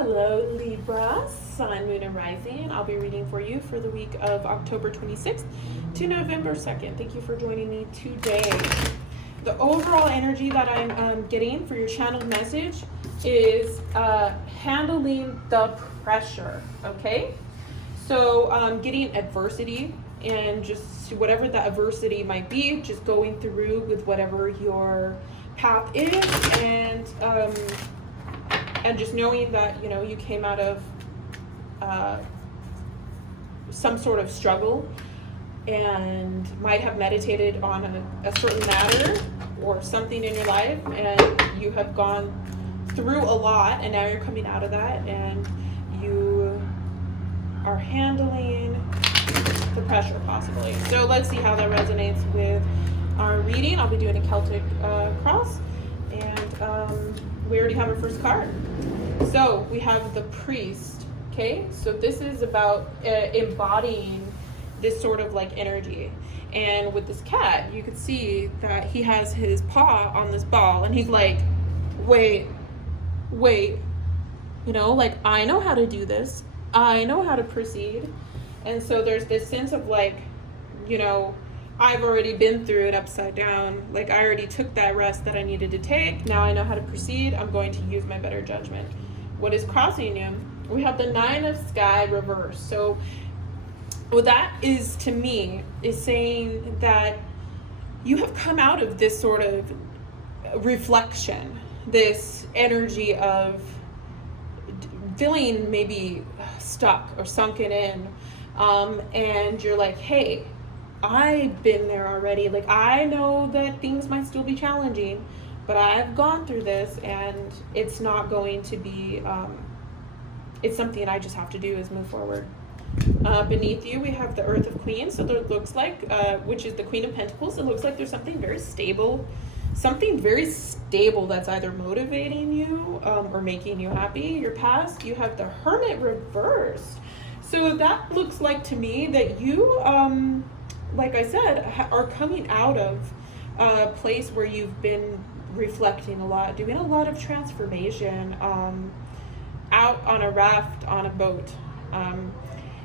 Hello, Libra, Sun, Moon, and Rising. I'll be reading for you for the week of October 26th to November 2nd. Thank you for joining me today. The overall energy that I'm getting for your channeled message is handling the pressure, okay? So getting adversity and just whatever that adversity might be, just going through with whatever your path is, and just knowing that, you know, you came out of some sort of struggle and might have meditated on a certain matter or something in your life, and you have gone through a lot, and now you're coming out of that and you are handling the pressure possibly. So let's see how that resonates with our reading. I'll be doing a Celtic cross, and we already have our first card. So we have the priest, okay? So this is about embodying this sort of like energy. And with this cat, you could see that he has his paw on this ball, and he's like, wait, you know, like, I know how to do this. I know how to proceed. And so there's this sense of like, you know, I've already been through it upside down. Like, I already took that rest that I needed to take. Now I know how to proceed. I'm going to use my better judgment. What is crossing you? We have the Nine of Sky reversed. So what that is to me is saying that you have come out of this sort of reflection, this energy of feeling maybe stuck or sunken in, and you're like, hey, I've been there already. Like, I know that things might still be challenging, but I've gone through this, and it's not going to be, it's something I just have to do is move forward. Beneath you, we have the Earth of Queens. So there looks like, which is the Queen of Pentacles. It looks like there's something very stable that's either motivating you or making you happy. Your past, you have the Hermit reversed. So that looks like to me that you, like I said, are coming out of a place where you've been reflecting a lot, doing a lot of transformation, out on a raft, on a boat.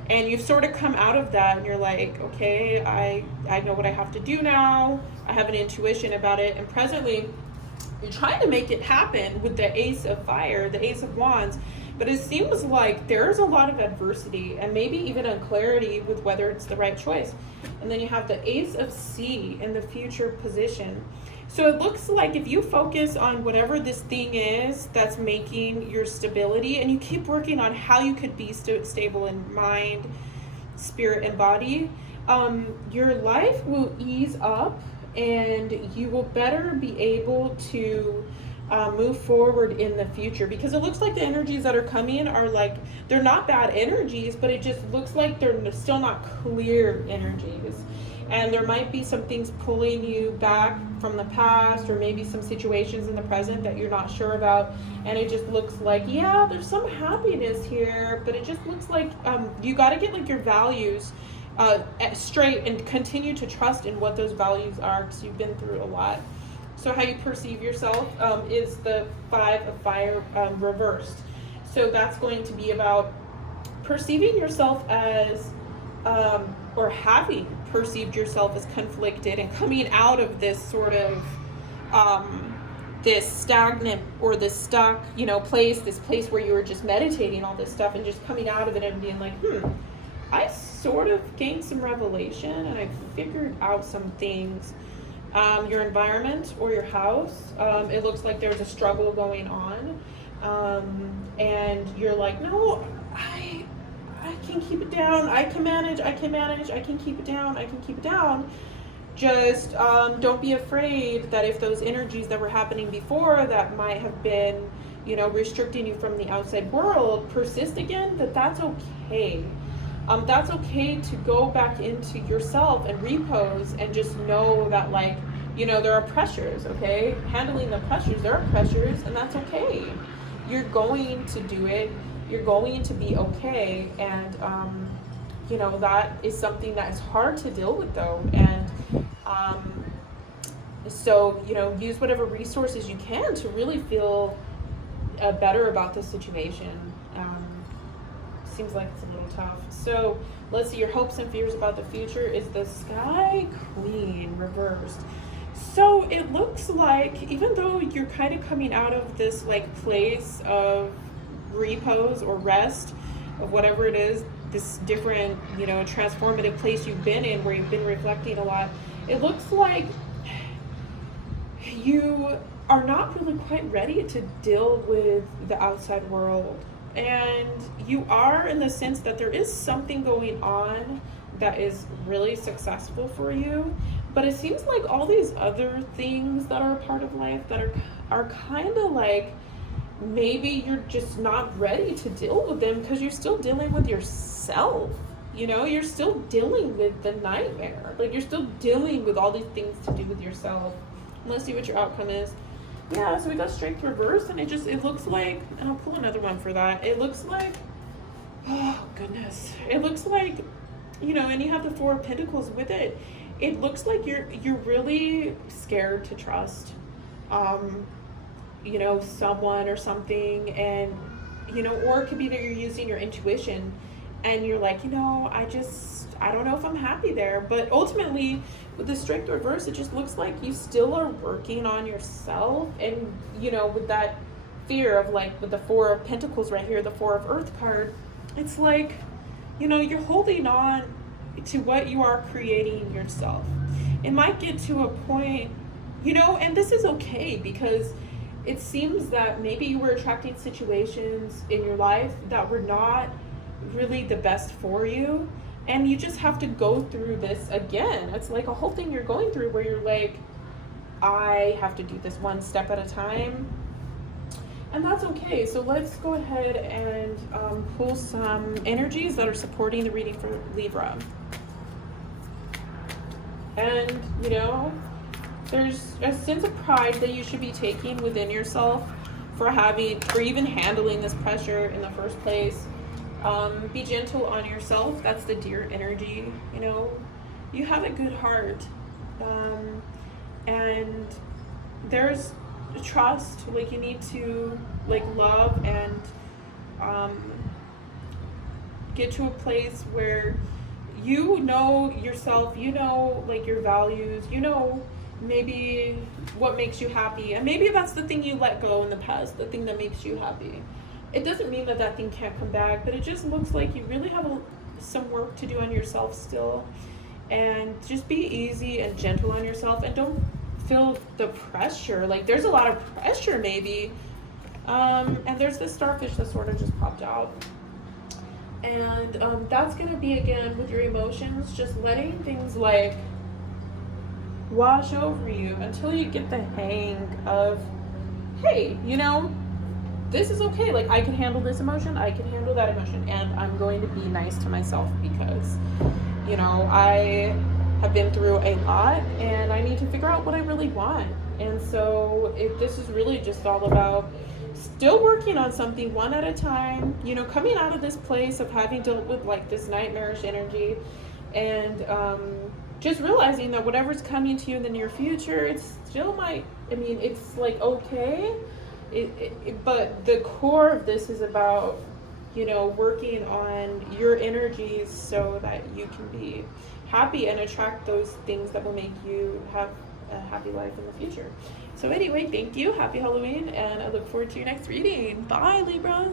And you've sort of come out of that, and you're like, okay, I know what I have to do now. I have an intuition about it. And presently, you're trying to make it happen with the Ace of Fire, the Ace of Wands. But it seems like there's a lot of adversity and maybe even unclarity with whether it's the right choice. And then you have the Ace of Sea in the future position. So it looks like if you focus on whatever this thing is that's making your stability, and you keep working on how you could be stable in mind, spirit, and body, your life will ease up, and you will better be able to move forward in the future, because it looks like the energies that are coming are like, they're not bad energies, but it just looks like they're still not clear energies. And there might be some things pulling you back from the past, or maybe some situations in the present that you're not sure about. And it just looks like, yeah, there's some happiness here, but it just looks like you got to get like your values straight and continue to trust in what those values are, because you've been through a lot. So how you perceive yourself is the Five of Fire reversed. So that's going to be about perceiving yourself as, or having perceived yourself as conflicted, and coming out of this sort of, this stagnant or this stuck, you know, this place where you were just meditating all this stuff, and just coming out of it and being like, I sort of gained some revelation, and I figured out some things. Your environment or your house, it looks like there's a struggle going on, and you're like, no, I can keep it down, I can manage, I can keep it down. Just don't be afraid that if those energies that were happening before that might have been, you know, restricting you from the outside world persist again, that's okay. That's okay to go back into yourself and repose, and just know that, like, you know, there are pressures, okay? Handling the pressures, there are pressures, and that's okay. You're going to do it. You're going to be okay. And, you know, that is something that is hard to deal with, though. And so, you know, use whatever resources you can to really feel better about the situation. Seems like it's a little tough. So let's see, your hopes and fears about the future is the Sky Queen reversed. So it looks like, even though you're kind of coming out of this like place of repose or rest of whatever it is, this different, transformative place you've been in where you've been reflecting a lot, it looks like you are not really quite ready to deal with the outside world. And you are, in the sense that there is something going on that is really successful for you, but it seems like all these other things that are a part of life that are kind of like, maybe you're just not ready to deal with them because you're still dealing with yourself. You're still dealing with the nightmare. Like, you're still dealing with all these things to do with yourself. Let's see what your outcome is. Yeah, so we got strength reverse, and it looks like, and I'll pull another one for that. It looks like, oh goodness, it looks like, and you have the Four of Pentacles with it. It looks like you're really scared to trust, someone or something, and or it could be that you're using your intuition, and you're like, I don't know if I'm happy there. But ultimately, with the strength reverse, it just looks like you still are working on yourself. And, with that fear of, like, with the Four of Pentacles right here, the Four of Earth card, it's like, you're holding on to what you are creating yourself. It might get to a point, and this is okay, because it seems that maybe you were attracting situations in your life that were not really the best for you. And you just have to go through this again. It's like a whole thing you're going through where you're like, I have to do this one step at a time. And that's okay. So let's go ahead and pull some energies that are supporting the reading for Libra. And, there's a sense of pride that you should be taking within yourself for even handling this pressure in the first place. Be gentle on yourself. That's the Deer energy. You have a good heart, and there's trust. Like, you need to love and get to a place where you know yourself. Your values. Maybe what makes you happy, and maybe that's the thing you let go in the past, the thing that makes you happy. It doesn't mean that thing can't come back, but it just looks like you really have some work to do on yourself still. And just be easy and gentle on yourself, and don't feel the pressure. Like, there's a lot of pressure maybe. And there's this starfish that sort of just popped out. And that's going to be, again, with your emotions, just letting things wash over you until you get the hang of, hey, this is okay. Like, I can handle this emotion, I can handle that emotion, and I'm going to be nice to myself because, I have been through a lot, and I need to figure out what I really want. And so this is really just all about still working on something one at a time, coming out of this place of having dealt with this nightmarish energy, and just realizing that whatever's coming to you in the near future, it still might, it's okay. But the core of this is about, working on your energies so that you can be happy and attract those things that will make you have a happy life in the future. So anyway, thank you. Happy Halloween, and I look forward to your next reading. Bye, Libra.